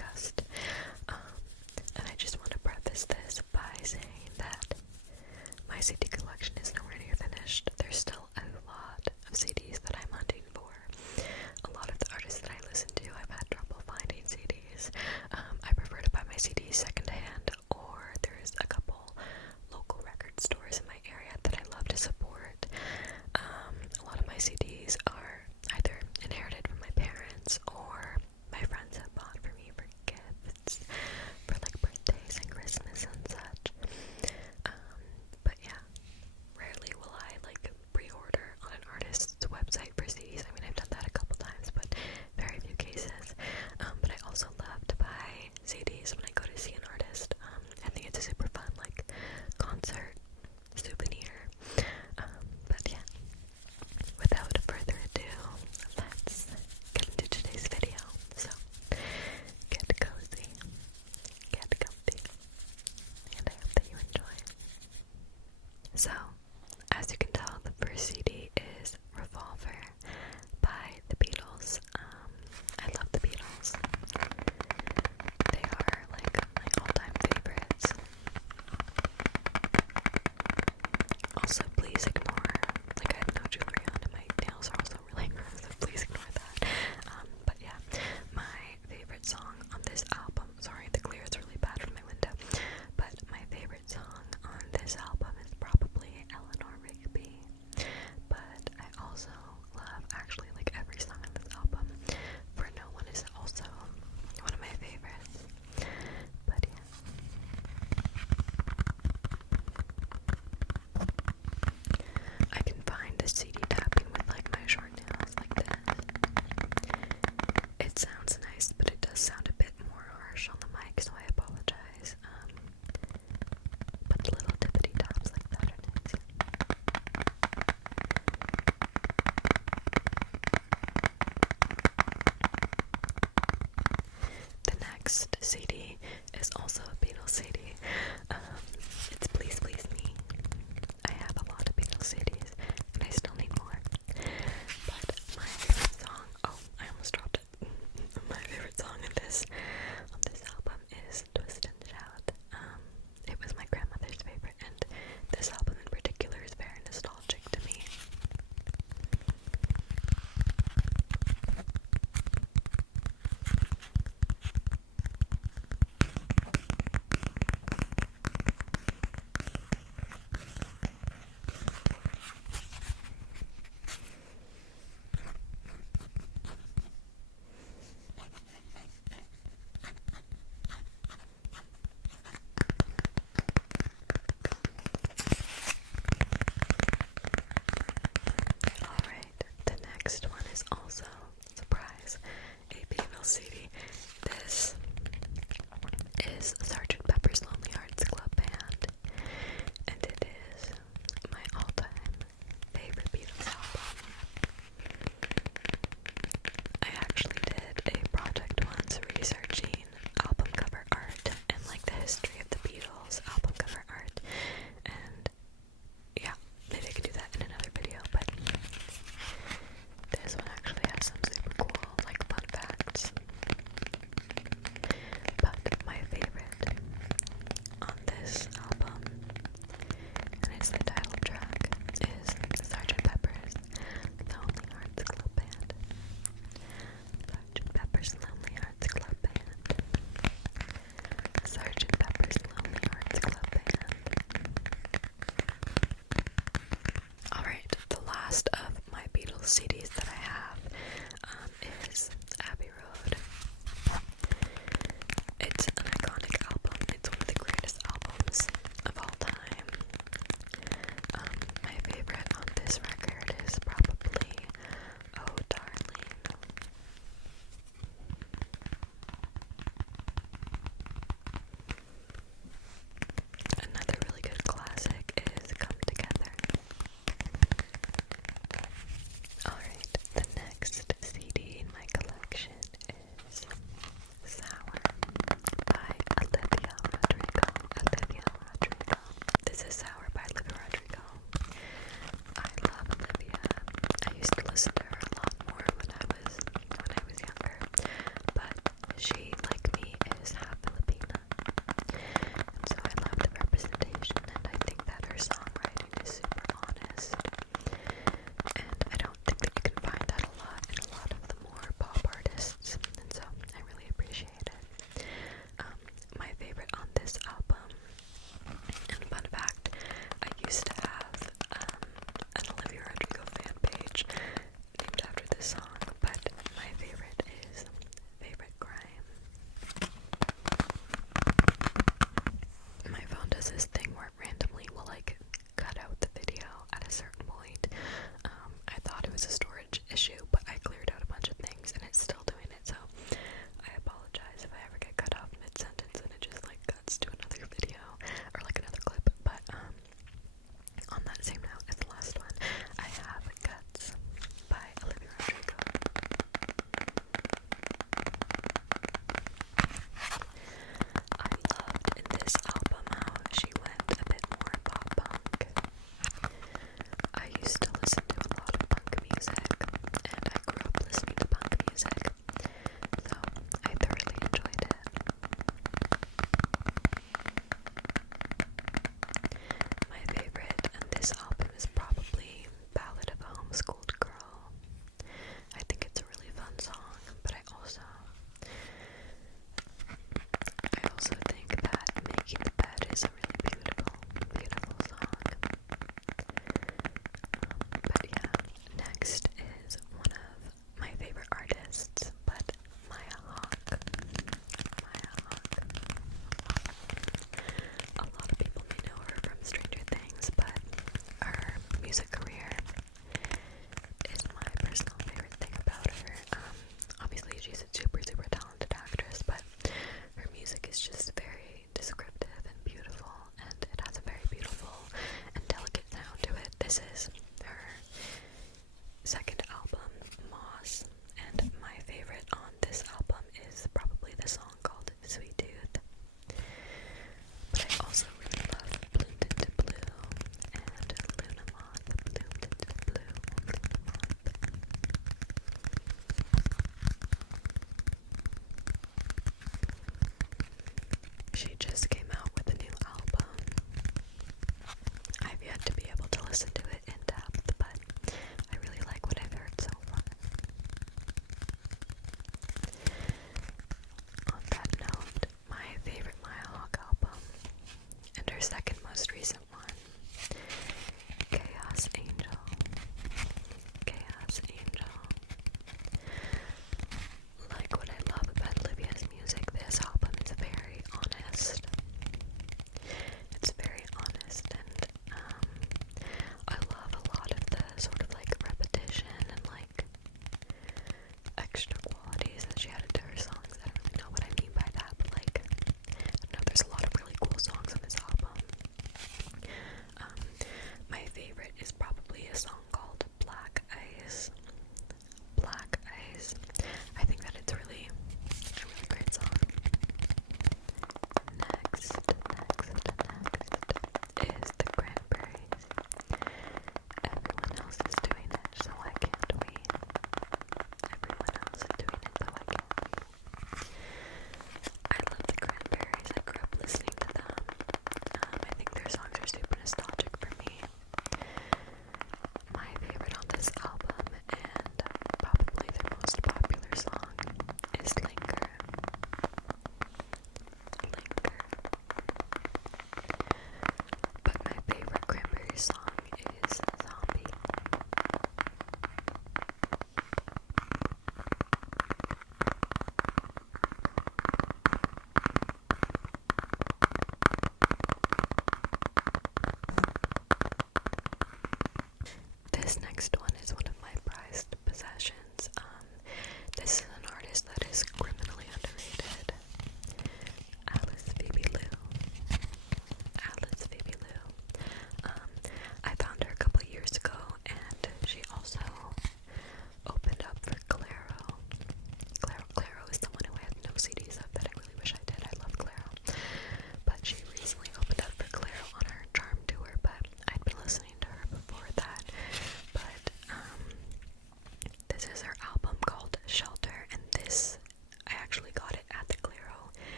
discussed. And I just want to preface this by saying that my CD collection is nowhere near finished. There's still a lot of CDs that I'm hunting for. A lot of the artists that I listen to, I've had trouble finding CDs. I prefer to buy my CDs secondhand, or there's a couple local record stores in my area that I love to support. A lot of my CDs are either inherited from my parents or my friends have bought for me for gifts, for like birthdays and Christmas and such. But yeah, rarely will I like pre-order on an artist's website for CDs. I mean, I've done that a couple times, but very few cases. But I also love to buy CDs when I go to see an artist. I think it's a super fun like concert souvenir. But yeah, without further ado, let's get into today's video. So, get cozy, get comfy, and I hope that you enjoy. So, as you can tell, the first CD is Revolver by the Beatles. I love the Beatles. They are like my all-time favorites. Also, please ignore, like I have no jewelry on and my nails are also really gross, so please ignore that. But yeah, my favorite song on this album, sorry the glare is really bad from my window, but my favorite song on this album is probably Eleanor Rigby. But I also love actually like every song on this album. For No One is also one of my favorites. But yeah. I can find the CD tapping with like my short nails like this. It sounds nice, but it does sound a bit more harsh on the mic, so I apologize. But little tippity taps like that are nice. The next CD is also a Beatles CD. It's Please Please Me. I have a lot of Beatles CDs, and I still need more. But my favorite song, oh, I almost dropped it. My favorite song on this album is Twist and Shout. It was my grandmother's favorite, and this album in particular is very nostalgic to me.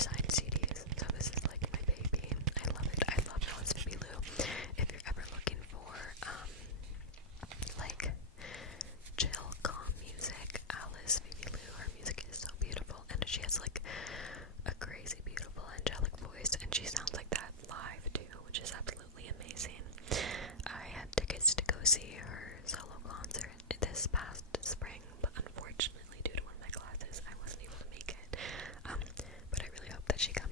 signed CDs, so this is like my baby. I love it. I love Alice Phoebe Lou. If you're ever looking for like chill, calm music, Alice Phoebe Lou, her music is so beautiful, and she has like a crazy, beautiful, angelic voice, and she sounds like that live too, which is absolutely amazing. I had tickets to go see her solo concert this past spring, but unfortunately, due to one of my classes, I wasn't able to make it. But I really hope that she comes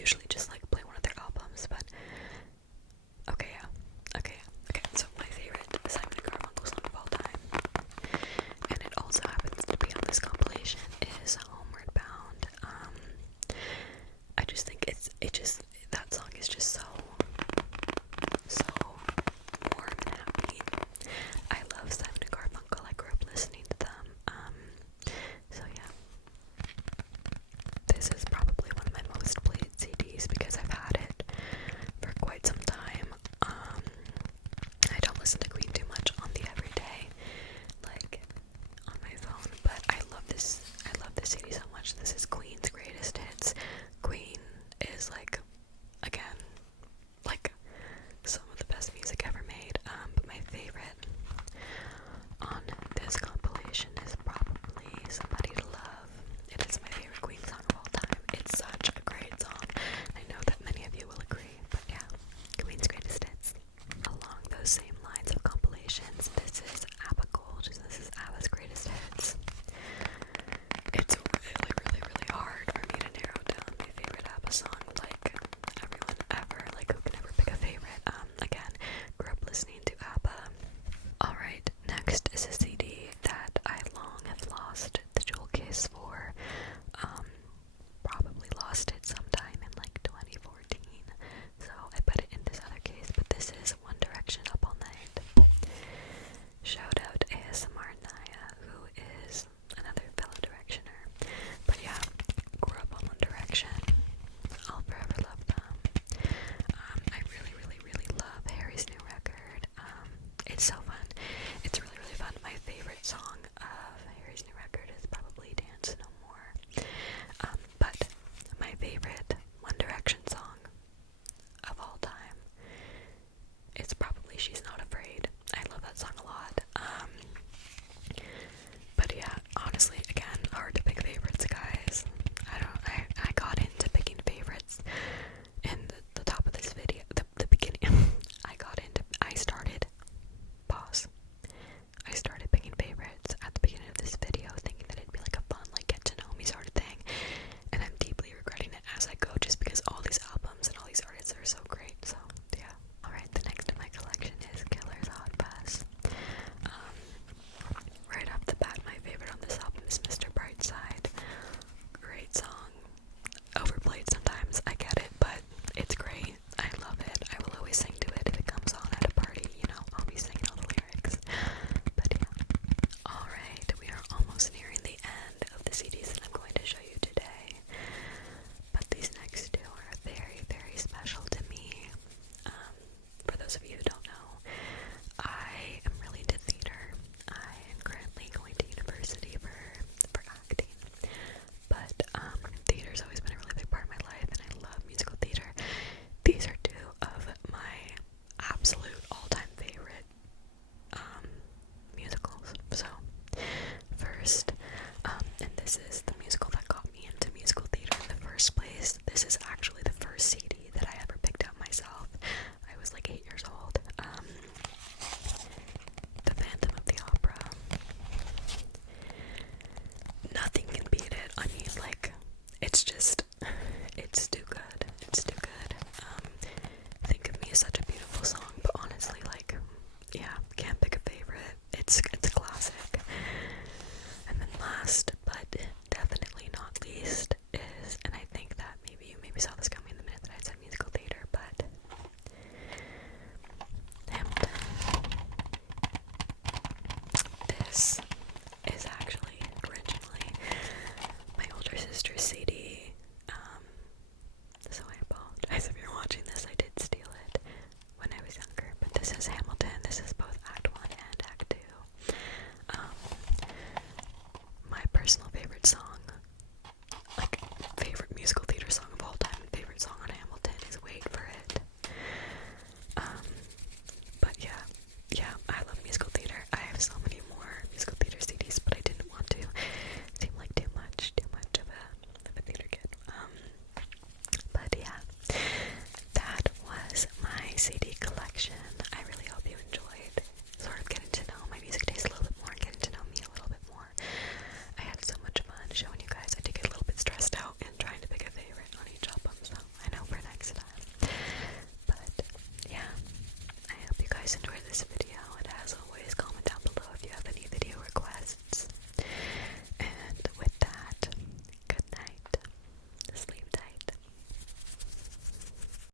usually just like play one of their albums, but okay, so my favorite Simon & Garfunkel song of all time, and it also happens to be on this compilation, is Homeward Bound. I just think that song is just so warm and happy. I love Simon & Garfunkel. I grew up listening to them. So yeah. This is probably one of my most played CDs because this video.